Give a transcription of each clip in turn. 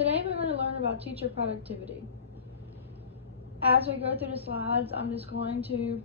Today we're going to learn about teacher productivity. As we go through the slides, I'm just going to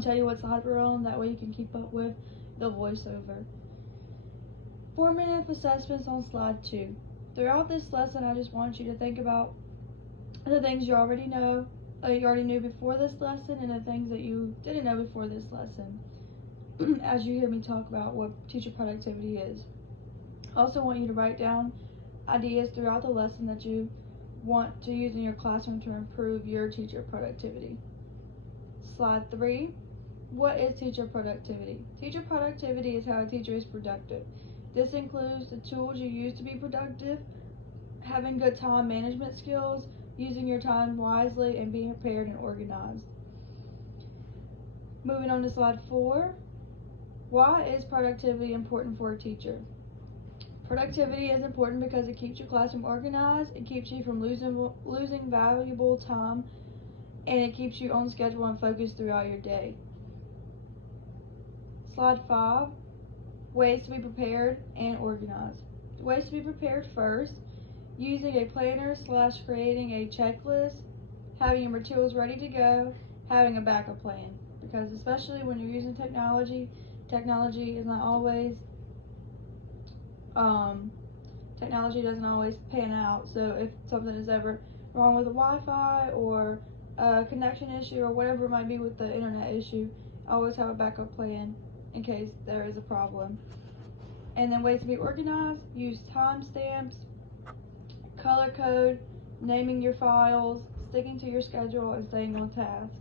tell you what slide we're on, that way you can keep up with the voiceover. Formative assessments on slide 2. Throughout this lesson, I just want you to think about the things you already know, you already knew before this lesson, and the things that you didn't know before this lesson as you hear me talk about what teacher productivity is. I also want you to write down ideas throughout the lesson that you want to use in your classroom to improve your teacher productivity. Slide 3. What is teacher productivity? Teacher productivity is how a teacher is productive. This includes the tools you use to be productive, having good time management skills, using your time wisely, and being prepared and organized. Moving on to slide 4. Why is productivity important for a teacher? Productivity is important because it keeps your classroom organized, it keeps you from losing valuable time, and it keeps you on schedule and focused throughout your day. Slide 5. Ways to be prepared and organized. Ways to be prepared: first, using a planner / creating a checklist, having your materials ready to go, having a backup plan. Because especially when you're using technology is not always technology doesn't always pan out. So if something is ever wrong with the Wi-Fi or a connection issue or whatever it might be with the internet issue, always have a backup plan in case there is a problem. And then ways to be organized: use timestamps, color code, naming your files, sticking to your schedule, and staying on task.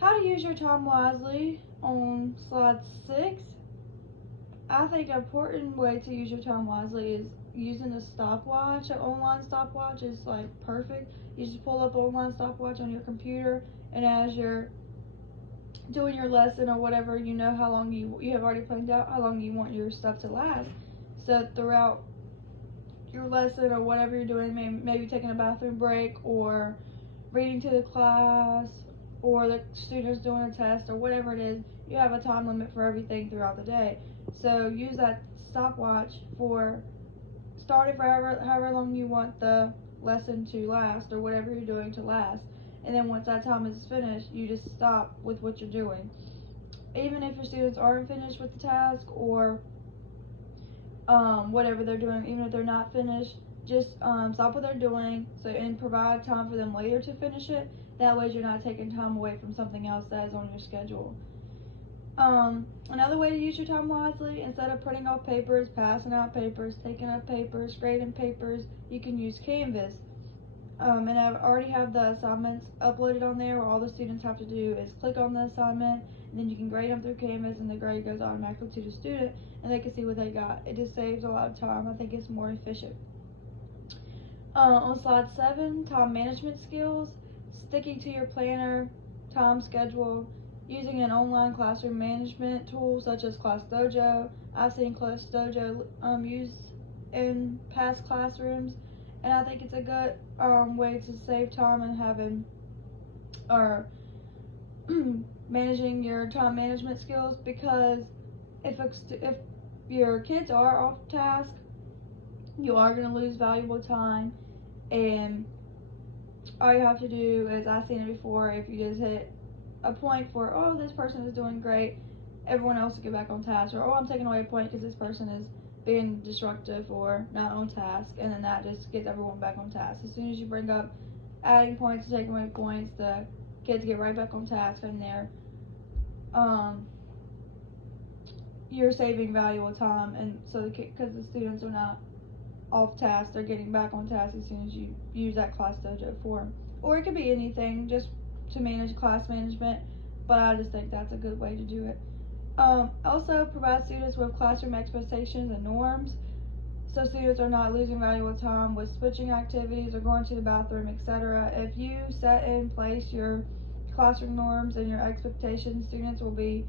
How to use your time wisely on slide 6. I think an important way to use your time wisely is using a stopwatch. An online stopwatch is like perfect. You just pull up an online stopwatch on your computer, and as you're doing your lesson or whatever, you know how long you have already planned out how long you want your stuff to last. So throughout your lesson or whatever you're doing, maybe taking a bathroom break or reading to the class or the students doing a test or whatever it is, you have a time limit for everything throughout the day. So use that stopwatch for starting for however long you want the lesson to last or whatever you're doing to last. And then once that time is finished, you just stop with what you're doing. Even if your students aren't finished with the task or whatever they're doing, even if they're not finished, just stop what they're doing and provide time for them later to finish it. That way you're not taking time away from something else that is on your schedule. Another way to use your time wisely: instead of printing off papers, passing out papers, taking up papers, grading papers, you can use Canvas. And I already have the assignments uploaded on there, where all the students have to do is click on the assignment, and then you can grade them through Canvas, and the grade goes automatically to the student, and they can see what they got. It just saves a lot of time. I think it's more efficient. On slide 7, time management skills: sticking to your planner, time schedule, using an online classroom management tool such as ClassDojo. I've seen ClassDojo used in past classrooms, and I think it's a good way to save time and having or managing your time management skills, because if your kids are off task, you are going to lose valuable time, and all you have to do is, I've seen it before, if you just hit a point for, oh, this person is doing great, everyone else will get back on task, or, oh, I'm taking away a point because this person is being disruptive or not on task, and then that just gets everyone back on task. As soon as you bring up adding points and taking away points, the kids get right back on task, and you're saving valuable time, and so because the students are not off task, they're getting back on task as soon as you use that ClassDojo form. Or it could be anything just to manage class management, but I just think that's a good way to do it. Also, provide students with classroom expectations and norms, so students are not losing valuable time with switching activities or going to the bathroom, etc. If you set in place your classroom norms and your expectations, it'll be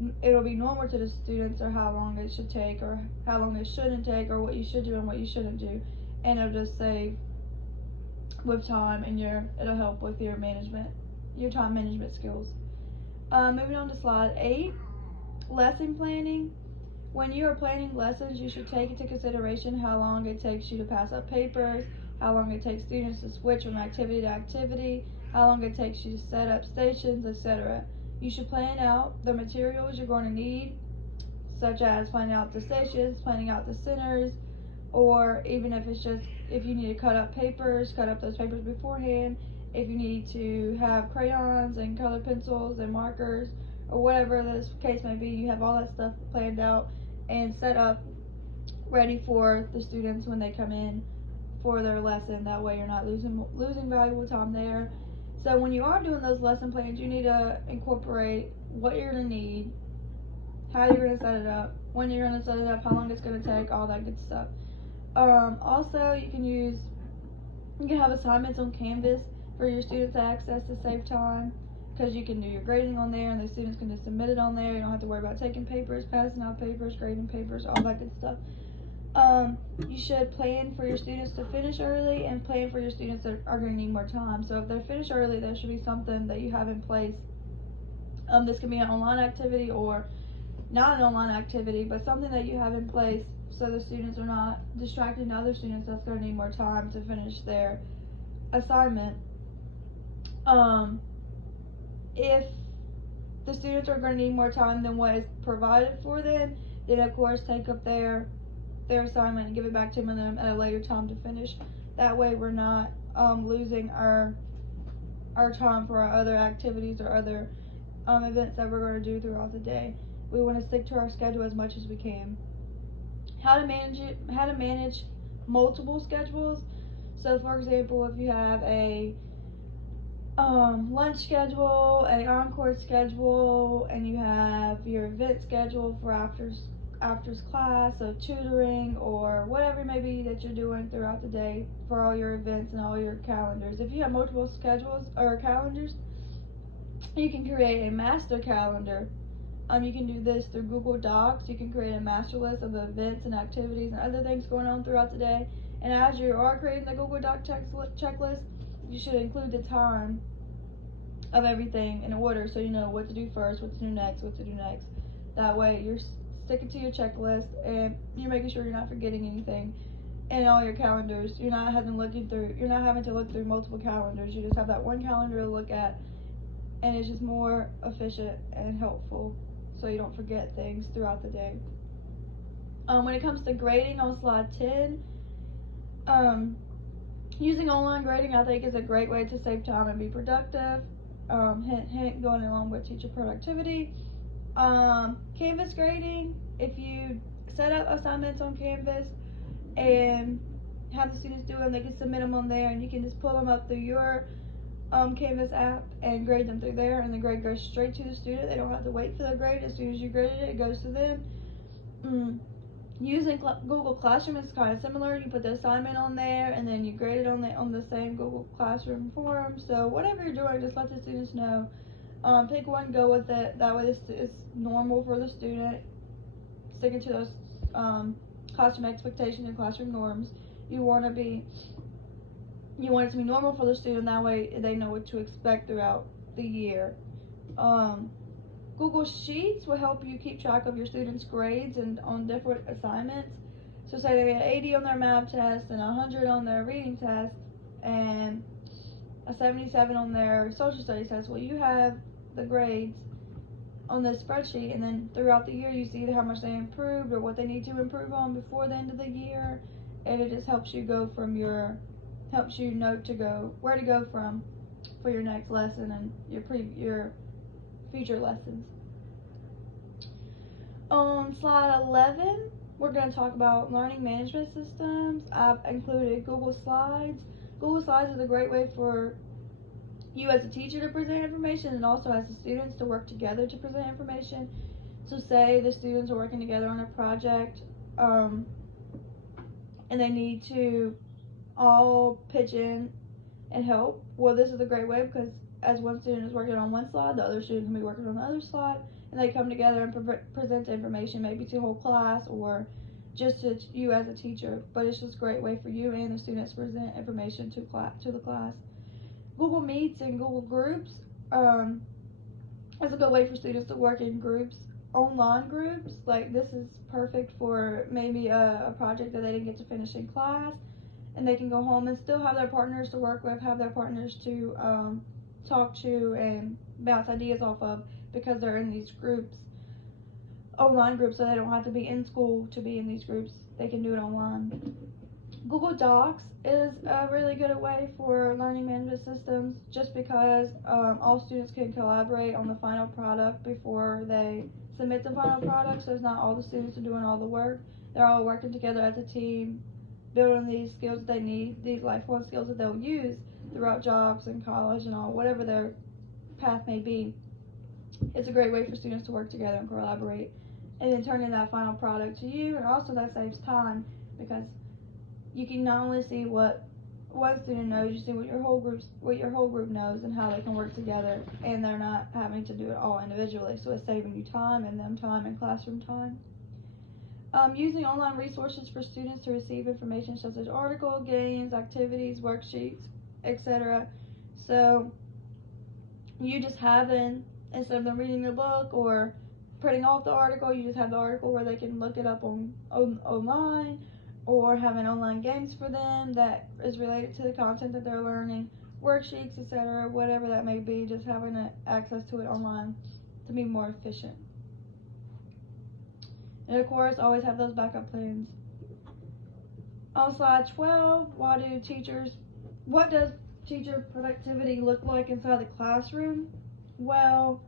normal to the students, or how long it should take, or how long it shouldn't take, or what you should do and what you shouldn't do, and it'll just save with time, and it'll help with your time management skills. Moving on to slide 8, lesson planning. When you are planning lessons, you should take into consideration how long it takes you to pass up papers, how long it takes students to switch from activity to activity, how long it takes you to set up stations, etc. You should plan out the materials you're going to need, such as planning out the stations, planning out the centers, or even if it's just if you need to cut up papers, cut up those papers beforehand. If you need to have crayons and color pencils and markers, or whatever this case may be, you have all that stuff planned out and set up ready for the students when they come in for their lesson. That way you're not losing valuable time there. So when you are doing those lesson plans, you need to incorporate what you're going to need, how you're going to set it up, when you're going to set it up, how long it's going to take, all that good stuff. Also, you can have assignments on Canvas for your students to access to save time, because you can do your grading on there and the students can just submit it on there. You don't have to worry about taking papers, passing out papers, grading papers, all that good stuff. You should plan for your students to finish early and plan for your students that are going to need more time. So if they're finished early, there should be something that you have in place. This can be an online activity or not an online activity, but something that you have in place so the students are not distracting other students that's going to need more time to finish their assignment. If the students are going to need more time than what is provided for them, then of course take up their assignment and give it back to them at a later time to finish. That way we're not losing our time for our other activities or other events that we're going to do throughout the day. We want to stick to our schedule as much as we can. How to manage multiple schedules. So for example, if you have a lunch schedule, an encore schedule, and you have your event schedule for afters class, so tutoring or whatever it may be that you're doing throughout the day for all your events and all your calendars. If you have multiple schedules or calendars, you can create a master calendar. You can do this through Google Docs. You can create a master list of events and activities and other things going on throughout the day. And as you are creating the Google Doc checklist, you should include the time of everything in order, so you know what to do first, what to do next, what to do next. That way you're sticking to your checklist and you're making sure you're not forgetting anything in all your calendars. You're not having to look through multiple calendars. You just have that one calendar to look at, and it's just more efficient and helpful so you don't forget things throughout the day. When it comes to grading on slide 10, using online grading I think is a great way to save time and be productive. Hint, hint, going along with teacher productivity. Canvas grading, if you set up assignments on Canvas and have the students do them, they can submit them on there and you can just pull them up through your Canvas app and grade them through there, and the grade goes straight to the student. They don't have to wait for the grade. As soon as you graded it, it goes to them. Using Google Classroom is kind of similar. You put the assignment on there and then you grade it on the same Google Classroom form. So whatever you're doing, just let the students know. Pick one, go with it. That way it's normal for the student. Sticking to those classroom expectations and classroom norms. You want it to be normal for the student. That way they know what to expect throughout the year. Google Sheets will help you keep track of your students' grades and on different assignments. So say they get 80 on their math test and 100 on their reading test and a 77 on their social studies test. Well, you have the grades on this spreadsheet, and then throughout the year you see how much they improved or what they need to improve on before the end of the year, and it just helps you know where to go from for your next lesson and your future lessons. On slide 11, we're going to talk about learning management systems. I've included Google Slides. Google Slides is a great way for you as a teacher to present information and also as the students to work together to present information. So say the students are working together on a project and they need to all pitch in and help. Well, this is a great way because as one student is working on one slide, the other student can be working on the other slide, and they come together and present the information, maybe to a whole class or just to you as a teacher. But it's just a great way for you and the students to present information to the class. Google Meets and Google Groups is a good way for students to work in groups online groups. Like, this is perfect for maybe a project that they didn't get to finish in class, and they can go home and still have their partners to work with, have their partners to talk to and bounce ideas off of, because they're in these groups, online groups, so they don't have to be in school to be in these groups. They can do it online. Google Docs is a really good way for learning management systems, just because all students can collaborate on the final product before they submit the final product, so it's not all the students are doing all the work. They're all working together as a team, building these skills that they need, these lifelong skills that they'll use throughout jobs and college and all, whatever their path may be. It's a great way for students to work together and collaborate, and then turn in that final product to you, and also that saves time, because you can not only see what one student knows, you see what your whole group knows and how they can work together, and they're not having to do it all individually, so it's saving you time and them time and classroom time. Using online resources for students to receive information such as article, games, activities, worksheets, etc. So you just having, instead of them reading the book or printing off the article, you just have the article where they can look it up online, or having online games for them that is related to the content that they're learning, worksheets, etc., whatever that may be, just having access to it online to be more efficient. And of course, always have those backup plans. On slide 12, what does teacher productivity look like inside the classroom? Well,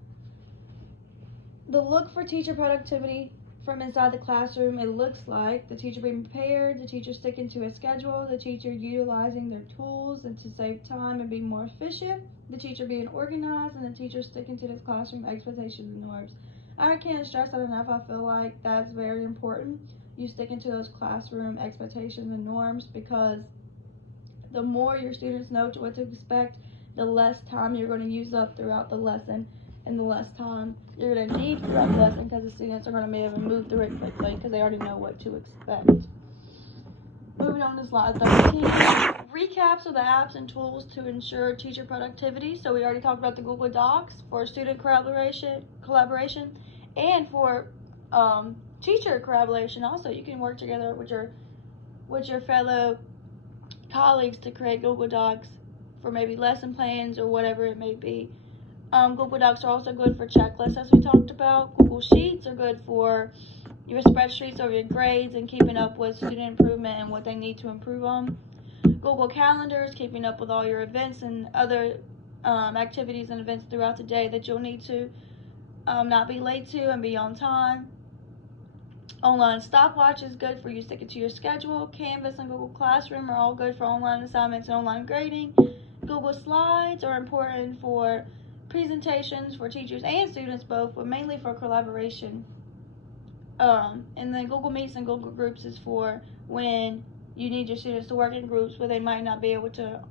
the look for teacher productivity from inside the classroom, it looks like the teacher being prepared, the teacher sticking to a schedule, the teacher utilizing their tools and to save time and be more efficient, the teacher being organized, and the teacher sticking to this classroom expectations and norms. I can't stress that enough. I feel like that's very important. You sticking to those classroom expectations and norms, because the more your students know what to expect, the less time you're going to use up throughout the lesson, and the less time you're going to need throughout the lesson, because the students are going to be able to move through it quickly because they already know what to expect. Moving on to slide 13. Recaps of the apps and tools to ensure teacher productivity. So we already talked about the Google Docs for student collaboration, and for teacher collaboration also. You can work together with your fellow colleagues to create Google Docs for maybe lesson plans or whatever it may be. Google Docs are also good for checklists, as we talked about. Google Sheets are good for your spreadsheets of your grades and keeping up with student improvement and what they need to improve on. Google Calendars, keeping up with all your events and other activities and events throughout the day that you'll need to not be late to and be on time. Online stopwatch is good for you sticking to your schedule. Canvas and Google Classroom are all good for online assignments and online grading. Google Slides are important for presentations for teachers and students both, but mainly for collaboration. And then Google Meets and Google Groups is for when you need your students to work in groups where they might not be able to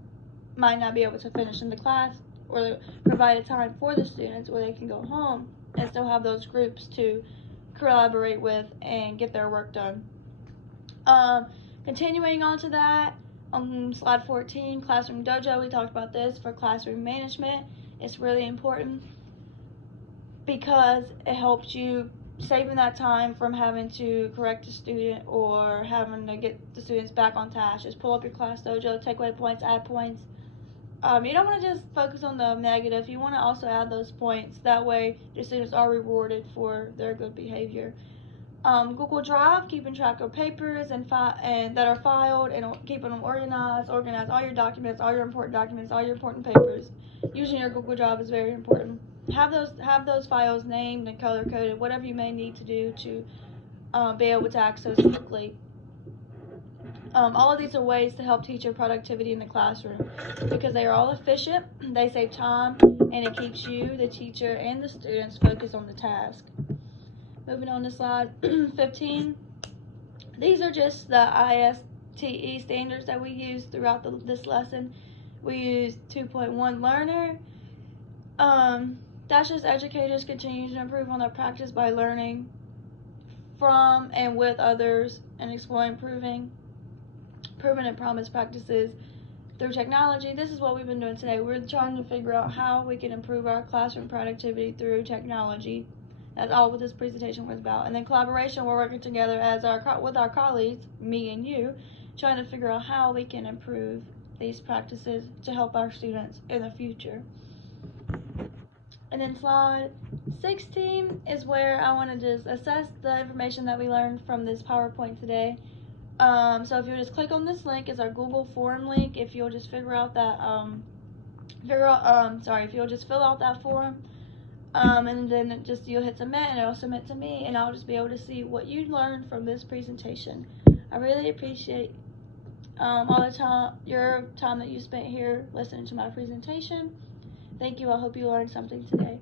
finish in the class, or provide a time for the students where they can go home and still have those groups to collaborate with and get their work done. Continuing on to that, on slide 14, Classroom Dojo, we talked about this for classroom management. It's really important because it helps you saving that time from having to correct a student or having to get the students back on task. Just pull up your Class Dojo, take away points, add points. You don't want to just focus on the negative. You want to also add those points. That way, your students are rewarded for their good behavior. Google Drive, keeping track of papers and that are filed and keeping them organized. Organize all your documents, all your important papers. Using your Google Drive is very important. Have those files named and color coded, whatever you may need to do to be able to access quickly. All of these are ways to help teacher productivity in the classroom, because they are all efficient, they save time, and it keeps you, the teacher, and the students focused on the task. Moving on to slide 15. These are just the ISTE standards that we use throughout this lesson. We use 2.1 Learner. That's just educators continue to improve on their practice by learning from and with others and exploring proven and promised practices through technology. This is what we've been doing today. We're trying to figure out how we can improve our classroom productivity through technology That's all what this presentation was about. And then collaboration, we're working together with our colleagues, me and you, trying to figure out how we can improve these practices to help our students in the future. And then slide 16 is where I want to just assess the information that we learned from this PowerPoint today. So if you'll just click on this link, it's our Google form link. If you'll just figure out that, if you'll just fill out that form, and then you'll hit submit, and it'll submit to me, and I'll just be able to see what you learned from this presentation. I really appreciate your time that you spent here listening to my presentation. Thank you. I hope you learned something today.